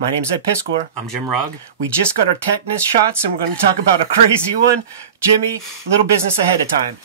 My name's Ed Piskor. I'm Jim Rugg. We just got our tetanus shots, and we're going to talk about a crazy one. Jimmy, little business ahead of time.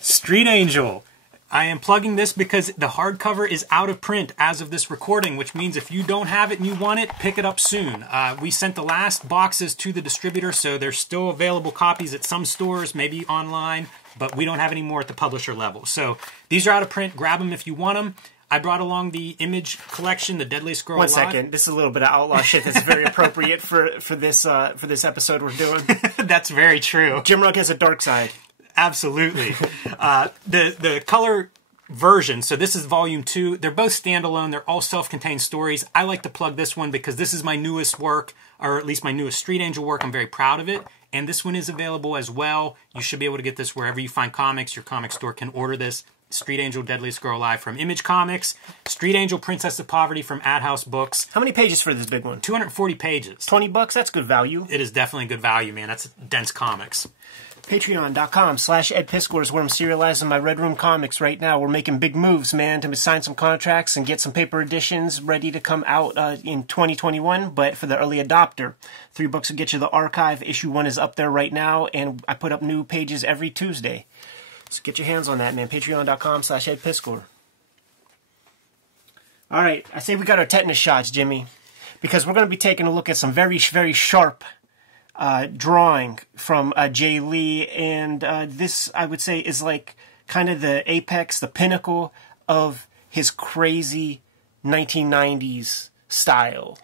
Street Angel. I am plugging this because the hardcover is out of print as of this recording, which means if you don't have it and you want it, pick it up soon. We sent the last boxes to the distributor, so there's still available copies at some stores, maybe online, but we don't have any more at the publisher level. So these are out of print. Grab them if you want them. I brought along the Image collection, the Deadliest Girl Alive. 1 second. This is a little bit of outlaw shit that's very appropriate for this episode we're doing. That's very true. Jim Rugg has a dark side. Absolutely. The color version, so this is volume 2. They're both standalone. They're all self-contained stories. I like to plug this one because this is my newest work, or at least my newest Street Angel work. I'm very proud of it. And this one is available as well. You should be able to get this wherever you find comics. Your comic store can order this. Street Angel, Deadliest Girl Alive from Image Comics. Street Angel, Princess of Poverty from Ad House Books. How many pages for this big one? 240 pages. $20? That's good value. It is definitely good value, man. That's dense comics. Patreon.com/Ed Piskor is where I'm serializing my Red Room comics right now. We're making big moves, man, to sign some contracts and get some paper editions ready to come out in 2021. But for the early adopter, 3 books will get you the archive. Issue 1 is up there right now, and I put up new pages every Tuesday. So get your hands on that, man. Patreon.com/Ed Piskor. All right, I say we got our tetanus shots, Jimmy, because we're going to be taking a look at some very, very sharp drawing from Jay Lee, and this, I would say, is like kind of the apex, the pinnacle of his crazy 1990s style.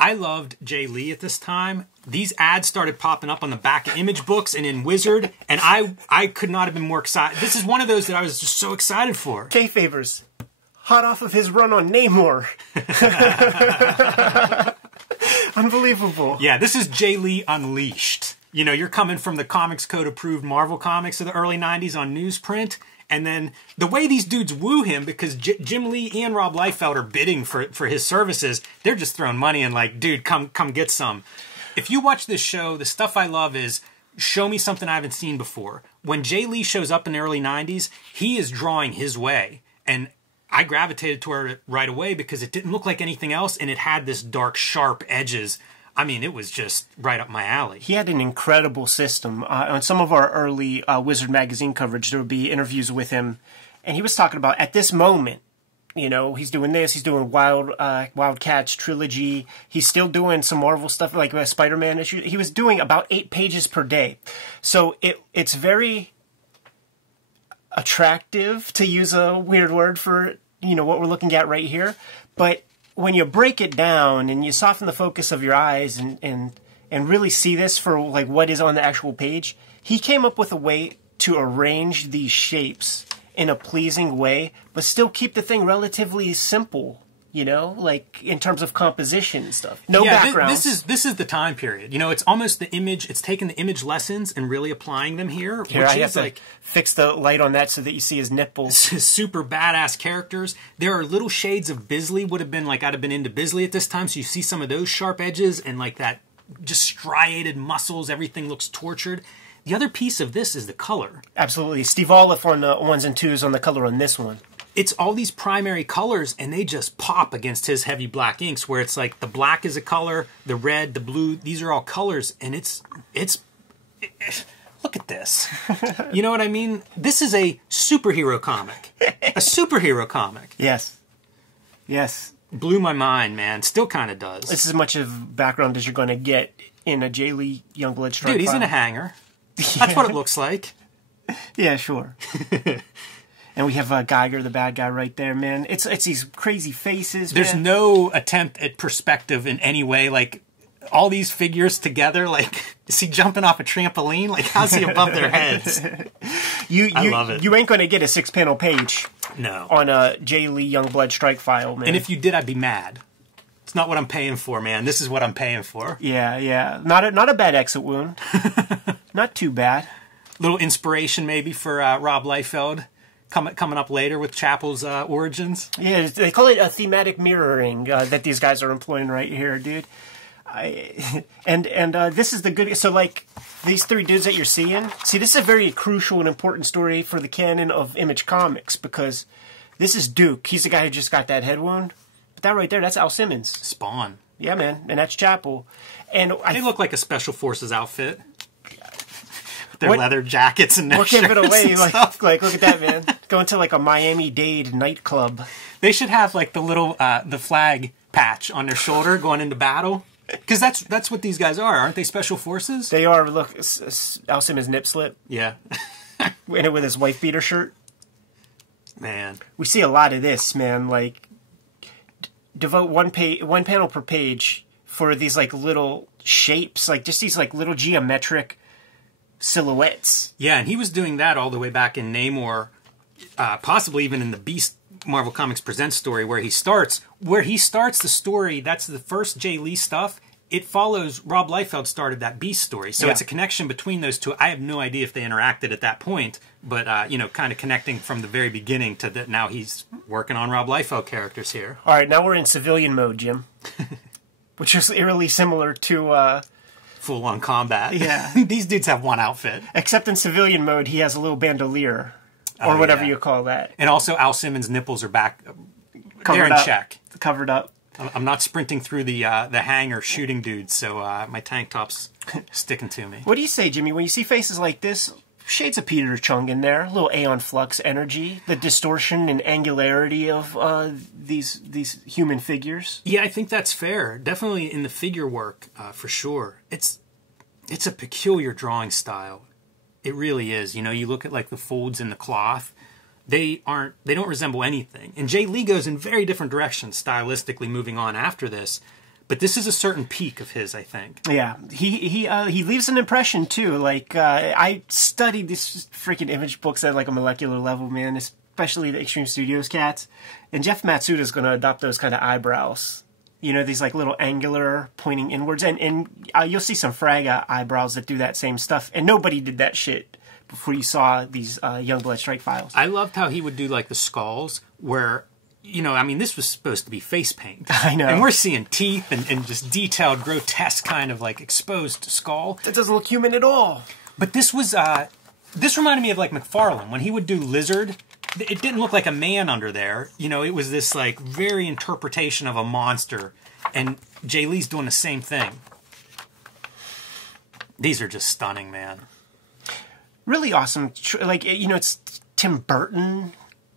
I loved Jay Lee at this time. These ads started popping up on the back of Image books and in Wizard, and I could not have been more excited. This is one of those that I was just so excited for. Kayfabers, hot off of his run on Namor. Unbelievable. Yeah, this is Jay Lee Unleashed. You know, you're coming from the Comics Code approved Marvel Comics of the early 90s on newsprint. And then the way these dudes woo him, because Jim Lee and Rob Liefeld are bidding for his services, they're just throwing money and like, dude, come get some. If you watch this show, the stuff I love is show me something I haven't seen before. When Jay Lee shows up in the early 90s, he is drawing his way. And I gravitated toward it right away because it didn't look like anything else, and it had this dark, sharp edges. I mean, it was just right up my alley. He had an incredible system. On some of our early Wizard magazine coverage, there would be interviews with him, and he was talking about, at this moment, you know, he's doing this, he's doing Wildcats trilogy, he's still doing some Marvel stuff like a Spider-Man issue. He was doing about 8 pages per day. So it's very attractive, to use a weird word for, you know, what we're looking at right here. But when you break it down and you soften the focus of your eyes and really see this for like what is on the actual page, he came up with a way to arrange these shapes in a pleasing way, but still keep the thing relatively simple, you know, like in terms of composition and stuff. No background. This is the time period. You know, it's almost the Image. It's taking the Image lessons and really applying them here. Here, which I have is to like fix the light on that so that you see his nipples. Super badass characters. There are little shades of Bisley. Would have been like, I'd have been into Bisley at this time. So you see some of those sharp edges and like that just striated muscles. Everything looks tortured. The other piece of this is the color. Absolutely. Steve Olive on the 1s and 2s on the color on this one. It's all these primary colors, and they just pop against his heavy black inks, where it's like the black is a color, the red, the blue, these are all colors, and it's look at this. You know what I mean? This is a superhero comic. A superhero comic. Yes. Yes. Blew my mind, man. Still kind of does. It's as much of background as you're going to get in a Jay Lee Youngblood Strikefile. Dude, he's in a hangar. That's what it looks like. Yeah, sure. And we have Geiger, the bad guy, right there, man. It's these crazy faces, There's no attempt at perspective in any way. Like, all these figures together, like, is he jumping off a trampoline? Like, how's he above their heads? I love it. You ain't going to get a 6-panel page on a Jay Lee Youngblood Strikefile, man. And if you did, I'd be mad. It's not what I'm paying for, man. This is what I'm paying for. Yeah. Not a bad exit wound. Not too bad. Little inspiration, maybe, for Rob Liefeld. Coming up later with Chapel's origins. Yeah, they call it a thematic mirroring that these guys are employing right here, dude. This is the good... So, like, these 3 dudes that you're seeing... See, this is a very crucial and important story for the canon of Image Comics, because this is Duke. He's the guy who just got that head wound. But that right there, that's Al Simmons. Spawn. Yeah, man, and that's Chapel. And they look like a Special Forces outfit. Their leather jackets and their what gave it shirts away? and stuff. Like, look at that, man. Going to like a Miami-Dade nightclub. They should have like the little the flag patch on their shoulder going into battle, because that's what these guys are, aren't they? Special Forces. They are. Look, Al Simmons nip slip. Yeah, In it with his wife beater shirt. Man, We see a lot of this, man. Like, devote one panel per page for these like little shapes, like just these like little geometric silhouettes. yeah, and he was doing that all the way back in Namor, possibly even in the Beast Marvel Comics Presents story where he starts the story. That's the first Jay Lee stuff. It follows Rob Liefeld started that Beast story, so it's a connection between those two. I have no idea if they interacted at that point, but kind of connecting from the very beginning to that. Now he's working on Rob Liefeld characters here. All right, now we're in civilian mode, Jim, which is eerily similar to. Full-on combat. Yeah. These dudes have one outfit. Except in civilian mode, he has a little bandolier, or whatever you call that. And also, Al Simmons' nipples are back. Covered They're in up. check. Covered up. I'm not sprinting through the hangar shooting dudes, so my tank top's sticking to me. What do you say, Jimmy? When you see faces like this, shades of Peter Chung in there, a little Aeon Flux energy, the distortion and angularity of these human figures. Yeah, I think that's fair. Definitely in the figure work, for sure. It's a peculiar drawing style. It really is. You know, you look at like the folds in the cloth. They don't resemble anything. And Jay Lee goes in very different directions stylistically moving on after this. But this is a certain peak of his, I think. Yeah, he leaves an impression too. Like I studied these freaking image books at like a molecular level, man. Especially the Extreme Studios cats. And Jeff Matsuda's going to adopt those kind of eyebrows. You know, these like little angular pointing inwards, and you'll see some Fraga eyebrows that do that same stuff. And nobody did that shit before you saw these Youngblood Strikefiles. I loved how he would do like the skulls where, this was supposed to be face paint. I know. And we're seeing teeth and just detailed, grotesque kind of like exposed skull. That doesn't look human at all. But this was, this reminded me of like McFarlane. When he would do Lizard, it didn't look like a man under there. You know, it was this like very interpretation of a monster. And Jay Lee's doing the same thing. These are just stunning, man. Really awesome. Like, it's Tim Burton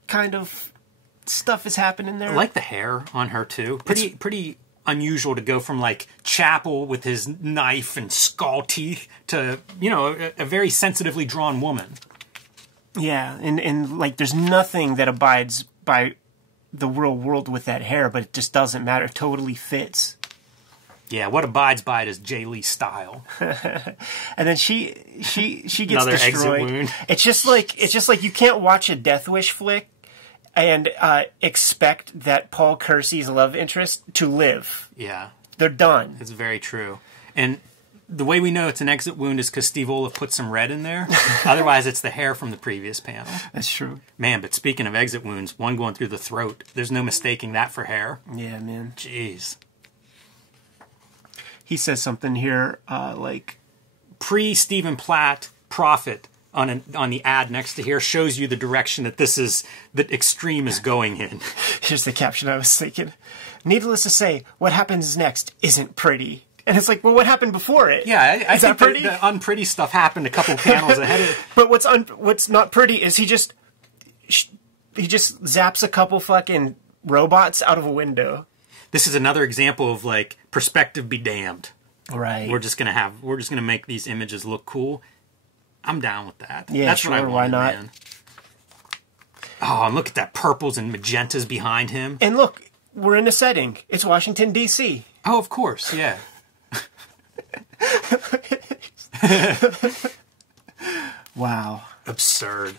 kind of stuff is happening there. I like the hair on her too. Pretty unusual to go from like Chapel with his knife and skull teeth to, a very sensitively drawn woman. Yeah, and like there's nothing that abides by the real world with that hair, but it just doesn't matter. It totally fits. Yeah, what abides by it is Jay Lee's style. And then she gets Another destroyed. exit wound. It's just like you can't watch a Death Wish flick and expect that Paul Kersey's love interest to live. Yeah. They're done. It's very true. And the way we know it's an exit wound is because Steve Olaf put some red in there. Otherwise, it's the hair from the previous panel. That's true. Man, but speaking of exit wounds, one going through the throat, there's no mistaking that for hair. Yeah, man. Jeez. He says something here like... Pre-Stephen Platt profit on the ad next to here shows you the direction that that Extreme is going in. Here's the caption I was thinking. Needless to say, what happens next isn't pretty. And it's like, well, what happened before it? Yeah, I is think that pretty? The unpretty stuff happened a couple panels ahead of it. But what's not pretty is he just zaps a couple fucking robots out of a window. This is another example of like perspective be damned. Right. We're just gonna make these images look cool. I'm down with that. Yeah, that's sure. What I wanted, why not? Man. Oh, and look at that purples and magentas behind him. And look, we're in a setting. It's Washington D.C. Oh, of course, yeah. Wow. Absurd.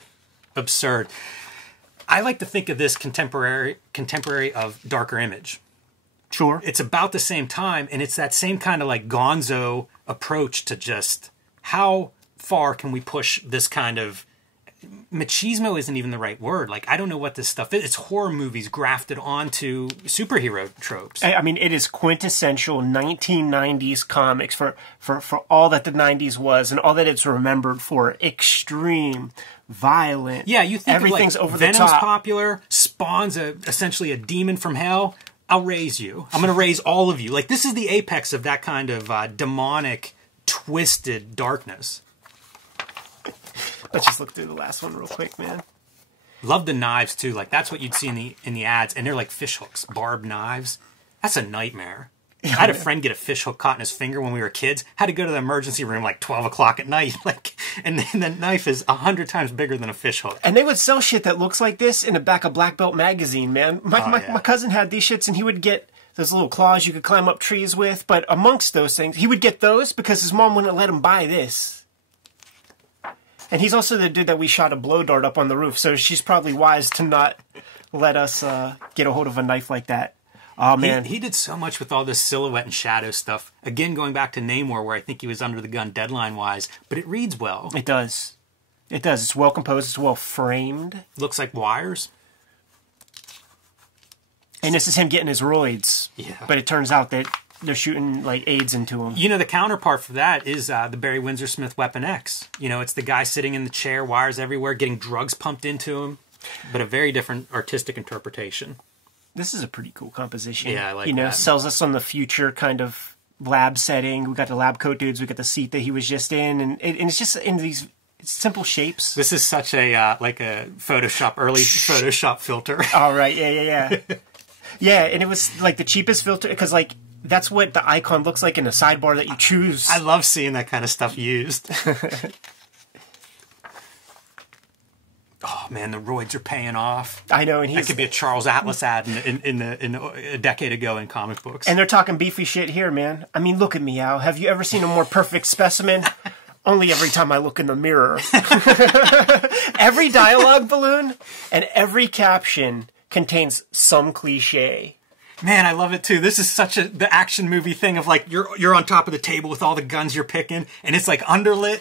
I like to think of this contemporary of Darker Image. Sure. It's about the same time, and it's that same kind of like gonzo approach to just how far can we push this kind of... Machismo isn't even the right word. Like, I don't know what this stuff is. It's horror movies grafted onto superhero tropes. I mean, it is quintessential 1990s comics for all that the 90s was and all that it's remembered for. Extreme, violent. Yeah, you think everything's of like over Venom's the top. Popular, Spawn's essentially a demon from hell. I'll raise you. I'm going to raise all of you. Like, this is the apex of that kind of demonic, twisted darkness. Let's just look through the last one real quick, man. Love the knives, too. Like, that's what you'd see in the ads. And they're like fish hooks, barbed knives. That's a nightmare. I had a friend get a fish hook caught in his finger when we were kids. Had to go to the emergency room like 12 o'clock at night. Like, and then the knife is 100 times bigger than a fish hook. And they would sell shit that looks like this in the back of Black Belt magazine, man. My cousin had these shits, and he would get those little claws you could climb up trees with. But amongst those things, he would get those because his mom wouldn't let him buy this. And he's also the dude that we shot a blow dart up on the roof, so she's probably wise to not let us get a hold of a knife like that. Oh, man. He did so much with all this silhouette and shadow stuff. Again, going back to Namor, where I think he was under the gun deadline-wise, but it reads well. It does. It does. It's well composed. It's well framed. Looks like wires. And this is him getting his roids. Yeah. But it turns out that they're shooting, like, AIDS into him. You know, the counterpart for that is the Barry Windsor Smith Weapon X. You know, it's the guy sitting in the chair, wires everywhere, getting drugs pumped into him. But a very different artistic interpretation. This is a pretty cool composition. Yeah, I like You know, that. sells us on the future kind of lab setting. We got the lab coat dudes. We got the seat that he was just in. And it's just in these simple shapes. This is such a, like a Photoshop, early Photoshop filter. All right. Yeah. Yeah, and it was like the cheapest filter because, like, that's what the icon looks like in the sidebar that you choose. I love seeing that kind of stuff used. Oh man, the roids are paying off. I know, and that could be a Charles Atlas ad in a decade ago in comic books. And they're talking beefy shit here, man. I mean, look at me, Al. Have you ever seen a more perfect specimen? Only every time I look in the mirror. Every dialogue balloon and every caption contains some cliche. Man, I love it too. This is such the action movie thing of like you're on top of the table with all the guns you're picking, and it's like underlit.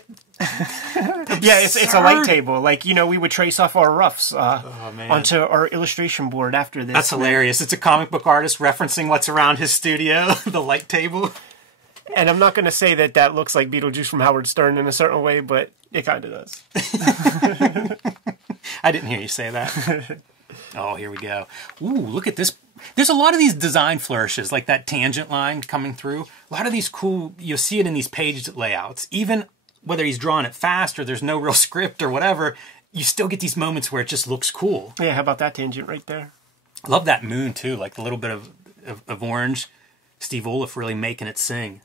Yeah, it's a light table. Like, you know, we would trace off our roughs onto our illustration board after this. That's hilarious. It's a comic book artist referencing what's around his studio, the light table. And I'm not going to say that looks like Beetlejuice from Howard Stern in a certain way, but it kind of does. I didn't hear you say that. Oh, here we go. Ooh, look at this. There's a lot of these design flourishes, like that tangent line coming through. A lot of these cool, you'll see it in these page layouts. Even whether he's drawing it fast or there's no real script or whatever, you still get these moments where it just looks cool. Yeah, how about that tangent right there? I love that moon, too, like the little bit of orange. Steve Olaf really making it sing.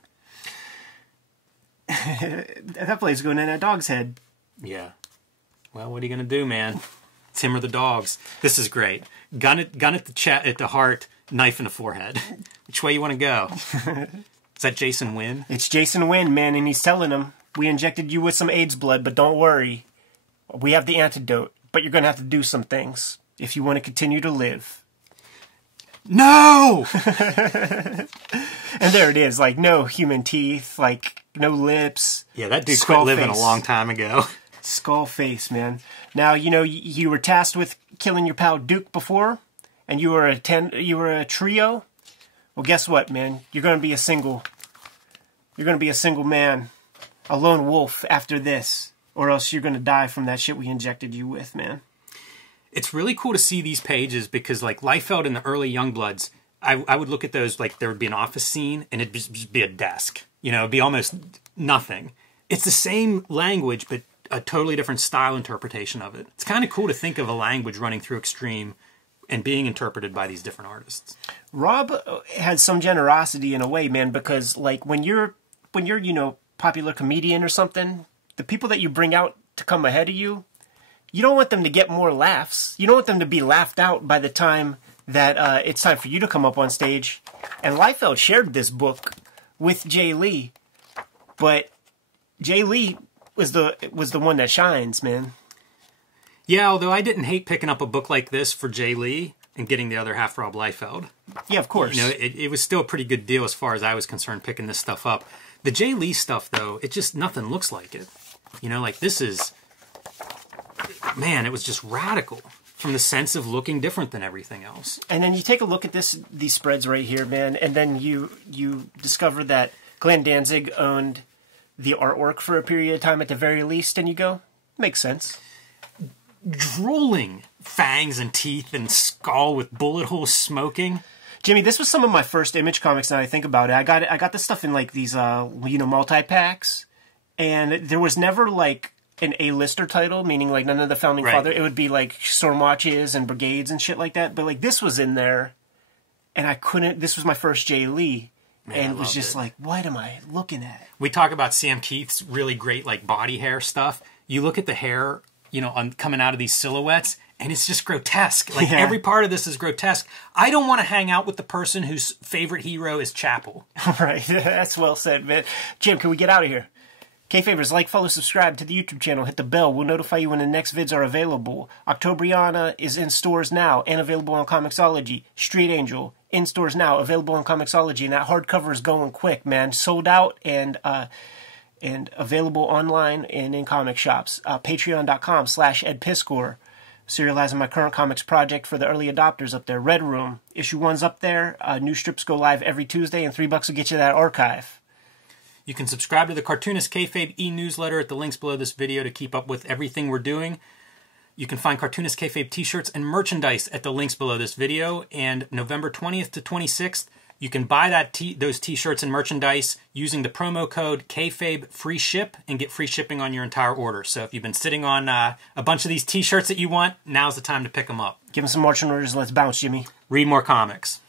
That blade's going in a dog's head. Yeah. Well, what are you going to do, man? It's him or the dogs. This is great. Gun at the heart, knife in the forehead. Which way you want to go? Is that Jason Wynn? It's Jason Wynn, man, and he's telling him, we injected you with some AIDS blood, but don't worry. We have the antidote, but you're going to have to do some things if you want to continue to live. No! And there it is, like, no human teeth, like, no lips. Yeah, that dude quit living a long time ago. Skull face, man. Now, you know, you were tasked with killing your pal Duke before, and you were a trio. Well, guess what, man? You're going to be a single man, a lone wolf after this, or else you're going to die from that shit we injected you with, man. It's really cool to see these pages because, like, Liefeld in the early Youngbloods, I would look at those like there would be an office scene and it'd just be a desk. You know, it'd be almost nothing. It's the same language, but a totally different style interpretation of it. It's kind of cool to think of a language running through Extreme and being interpreted by these different artists. Rob has some generosity in a way, man, because like when you're you know, popular comedian or something, the people that you bring out to come ahead of you, you don't want them to get more laughs. You don't want them to be laughed out by the time that it's time for you to come up on stage. And Liefeld shared this book with Jay Lee, but Jay Lee was the one that shines, man. Yeah, although I didn't hate picking up a book like this for Jay Lee and getting the other half Rob Liefeld. Yeah, of course. You know, it was still a pretty good deal as far as I was concerned picking this stuff up. The Jay Lee stuff, though, it just, nothing looks like it. You know, like this is, man, it was just radical from the sense of looking different than everything else. And then you take a look at these spreads right here, man, and then you discover that Glenn Danzig owned the artwork for a period of time at the very least, and you go, makes sense. Drooling fangs and teeth and skull with bullet holes smoking. Jimmy, this was some of my first Image comics. Now I think about it, I got this stuff in like these multi packs, and there was never like an A-lister title, meaning like none of the Founding Father. It would be like Stormwatches and Brigades and shit like that. But like this was in there, and I couldn't. This was my first Jay Lee, and it was just like, what am I looking at? We talk about Sam Keith's really great like body hair stuff. You look at the hair, coming out of these silhouettes, and it's just grotesque. Like every part of this is grotesque. I don't want to hang out with the person whose favorite hero is Chapel. Right, that's well said, man. Jim, can we get out of here? Kayfabers, like, follow, subscribe to the YouTube channel, hit the bell. We'll notify you when the next vids are available. Octobriana is in stores now and available on Comixology. Street Angel, in stores now, available on Comixology. And that hardcover is going quick, man. Sold out and available online and in comic shops. Patreon.com/EdPiskor. Serializing my current comics project for the early adopters up there. Red Room, issue 1's up there. New strips go live every Tuesday, and $3 will get you that archive. You can subscribe to the Cartoonist Kayfabe e-newsletter at the links below this video to keep up with everything we're doing. You can find Cartoonist Kayfabe t-shirts and merchandise at the links below this video. And November 20th to 26th, you can buy those t-shirts and merchandise using the promo code Kayfabe free ship and get free shipping on your entire order. So if you've been sitting on a bunch of these t-shirts that you want, now's the time to pick them up. Give them some marching orders and let's bounce, Jimmy. Read more comics.